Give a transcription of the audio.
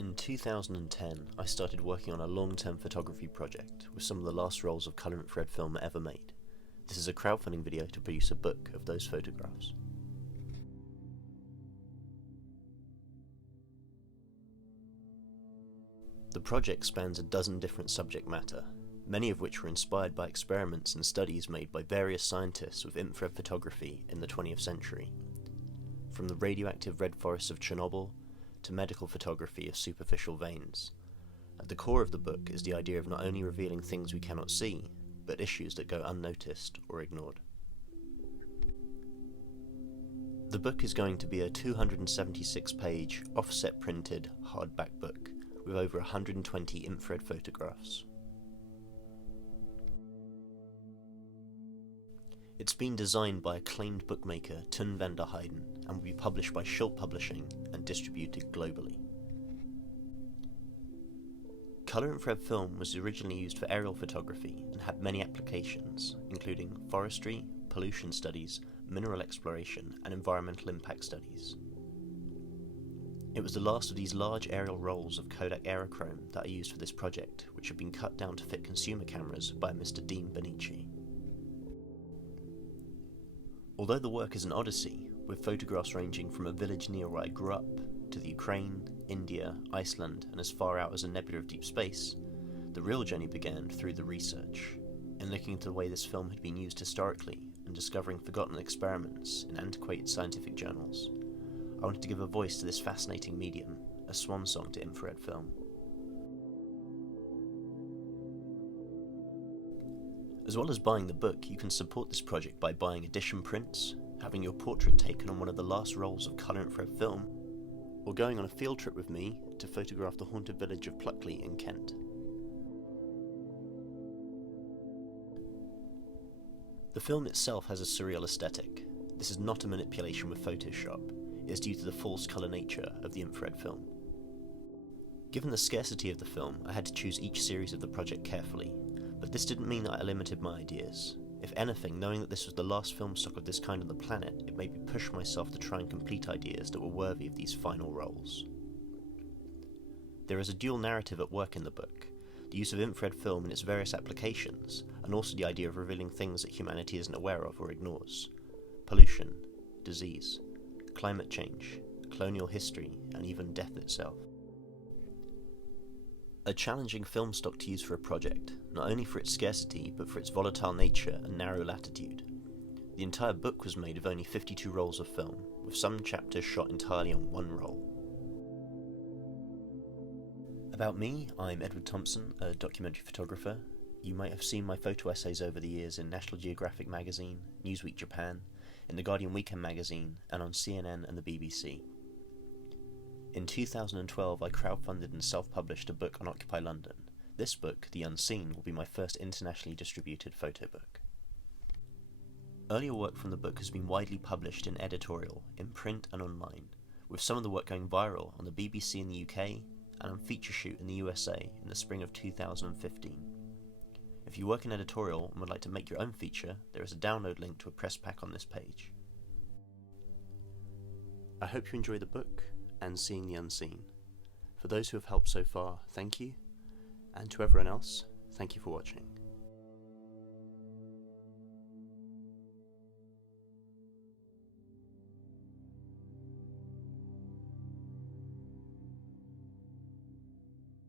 In 2010, I started working on a long-term photography project with some of the last rolls of colour infrared film ever made. This is a crowdfunding video to produce a book of those photographs. The project spans a dozen different subject matter, many of which were inspired by experiments and studies made by various scientists with infrared photography in the 20th century. From the radioactive red forests of Chernobyl to medical photography of superficial veins. At the core of the book is the idea of not only revealing things we cannot see, but issues that go unnoticed or ignored. The book is going to be a 276-page, offset printed, hardback book with over 120 infrared photographs. It's been designed by acclaimed bookmaker Ton van der Heijden and will be published by Schulp Publishing and distributed globally. Colour infrared film was originally used for aerial photography and had many applications, including forestry, pollution studies, mineral exploration, and environmental impact studies. It was the last of these large aerial rolls of Kodak Aerochrome that I used for this project, which had been cut down to fit consumer cameras by Mr. Dean Benici. Although the work is an odyssey, with photographs ranging from a village near where I grew up, to the Ukraine, India, Iceland, and as far out as a nebula of deep space, the real journey began through the research, in looking into the way this film had been used historically and discovering forgotten experiments in antiquated scientific journals. I wanted to give a voice to this fascinating medium, a swan song to infrared film. As well as buying the book, you can support this project by buying edition prints, having your portrait taken on one of the last rolls of colour infrared film, or going on a field trip with me to photograph the haunted village of Pluckley in Kent. The film itself has a surreal aesthetic. This is not a manipulation with Photoshop, it is due to the false colour nature of the infrared film. Given the scarcity of the film, I had to choose each series of the project carefully, but this didn't mean that I limited my ideas. If anything, knowing that this was the last film stock of this kind on the planet, it made me push myself to try and complete ideas that were worthy of these final roles. There is a dual narrative at work in the book, the use of infrared film in its various applications, and also the idea of revealing things that humanity isn't aware of or ignores. Pollution, disease, climate change, colonial history, and even death itself. A challenging film stock to use for a project, not only for its scarcity, but for its volatile nature and narrow latitude. The entire book was made of only 52 rolls of film, with some chapters shot entirely on one roll. About me, I'm Edward Thompson, a documentary photographer. You might have seen my photo essays over the years in National Geographic magazine, Newsweek Japan, in The Guardian Weekend magazine, and on CNN and the BBC. In 2012, I crowdfunded and self-published a book on Occupy London. This book, The Unseen, will be my first internationally distributed photo book. Earlier work from the book has been widely published in editorial, in print and online, with some of the work going viral on the BBC in the UK and on Feature Shoot in the USA in the spring of 2015. If you work in editorial and would like to make your own feature, there is a download link to a press pack on this page. I hope you enjoy the book and seeing the unseen. For those who have helped so far, thank you, and to everyone else, thank you for watching.